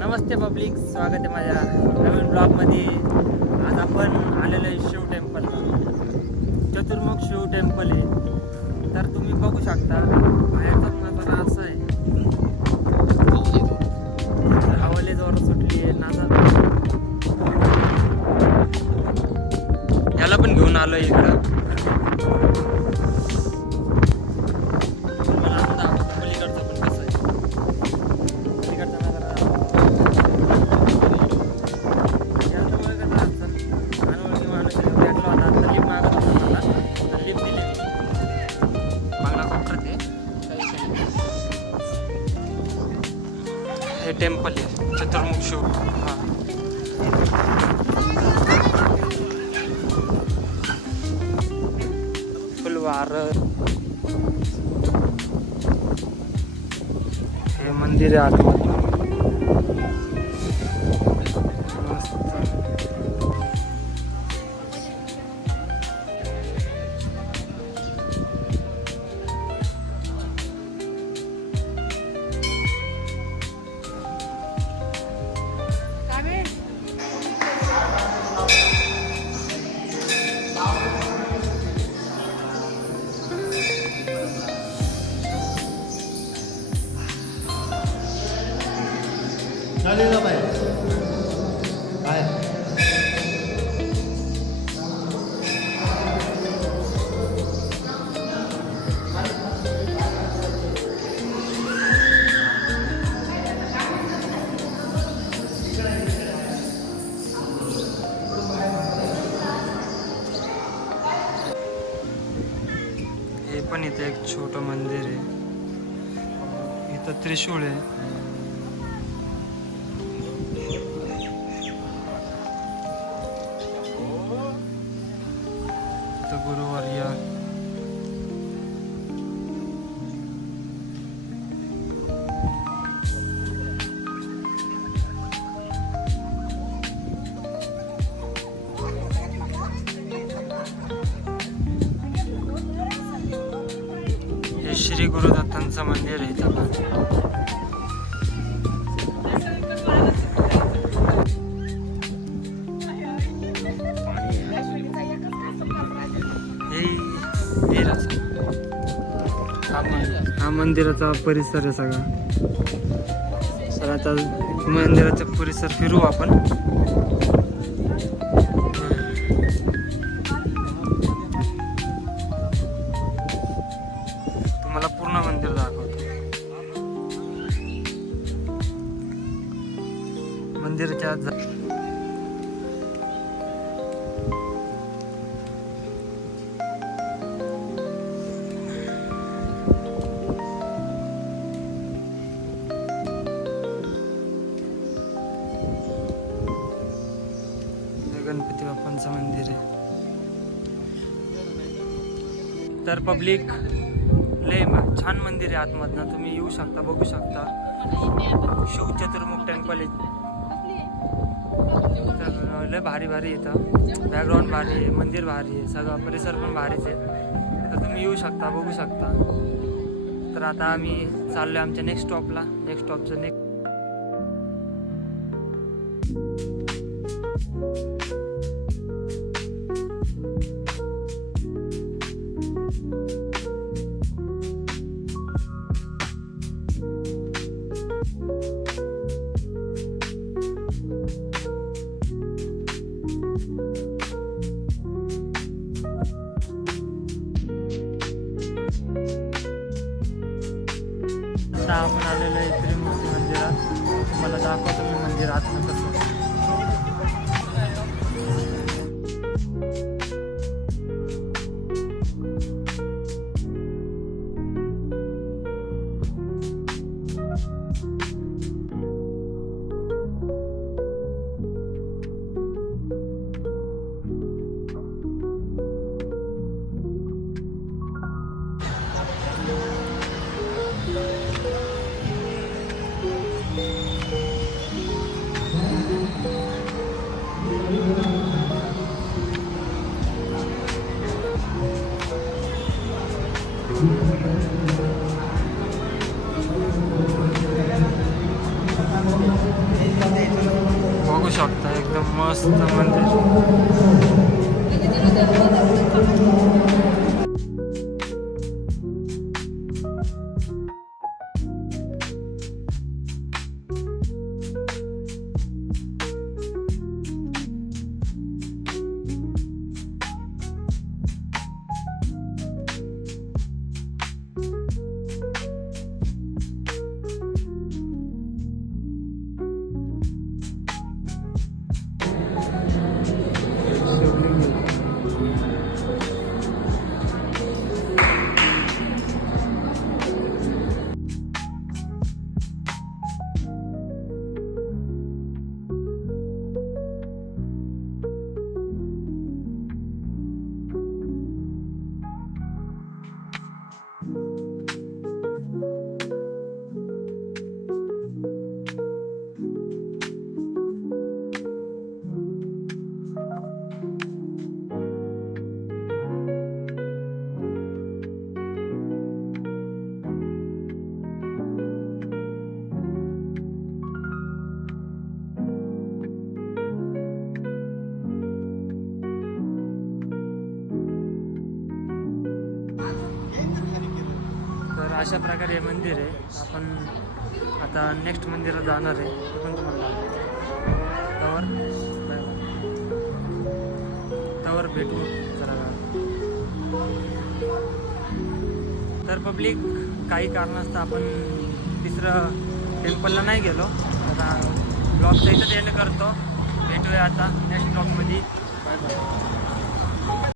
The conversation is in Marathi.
नमस्ते पब्लिक, स्वागत आहे माझ्या नवीन ब्लॉगमध्ये. आज आपण आलेलो आहे शिव टेम्पलला. चतुर्मुख शिव टेम्पल आहे. तर तुम्ही बघू शकता बाहेरचा नजारा असा आहे. हवाले जोरात सुटली आहे नादा. याला पण घेऊन आलो इकडं. हे टेम्पल आहे चतुर्मुख शिव. फुलवार हे मंदिर आहे आतमध्ये. झालेलं बाय काय हे पण इथे एक छोटं मंदिर आहे. इथं त्रिशूळ आहे. गुरुवर्य हे श्री गुरुदत्तांचं मंदिर आहे. इथं हा मंदिराचा परिसर आहे सगळा. तर आता मंदिराचा परिसर फिरू आपण. तुम्हाला पूर्ण मंदिर दाखवतो. मंदिराच्या आत गणपती बाप्पांचं मंदिर आहे. तर पब्लिक लय छान मंदिर आहे. आतमधनं तुम्ही येऊ शकता, बघू शकता. शिव चतुर्मुख टेम्पल आहे. तर लय भारी भारी येतं. बॅकग्राऊंड भारी आहे, मंदिर भारी आहे, सगळं परिसर पण भारीच आहे. तर तुम्ही येऊ शकता, बघू शकता. तर आता आम्ही चाललो आहे आमच्या नेक्स्ट स्टॉपला. नेक्स्ट स्टॉपचं नेक्स्ट आपण आलेलो आहे त्रिमूर्ती मंदिरात. तुम्हाला दाखवतो मी मंदिर आतमध्ये कसं. बघू शकता एकदम मस्त मंदिर. तर अशा प्रकारे हे मंदिर आहे. आपण आता नेक्स्ट मंदिरात जाणार आहे. ते पण तुम्हाला तवर भेटू जरा. तर पब्लिक काही कारणास्तव आपण तिसरं टेम्पलला नाही गेलो. आता ब्लॉगचा इथंच एंड करतो. भेटूया आता नेक्स्ट ब्लॉगमध्ये. Bye bye.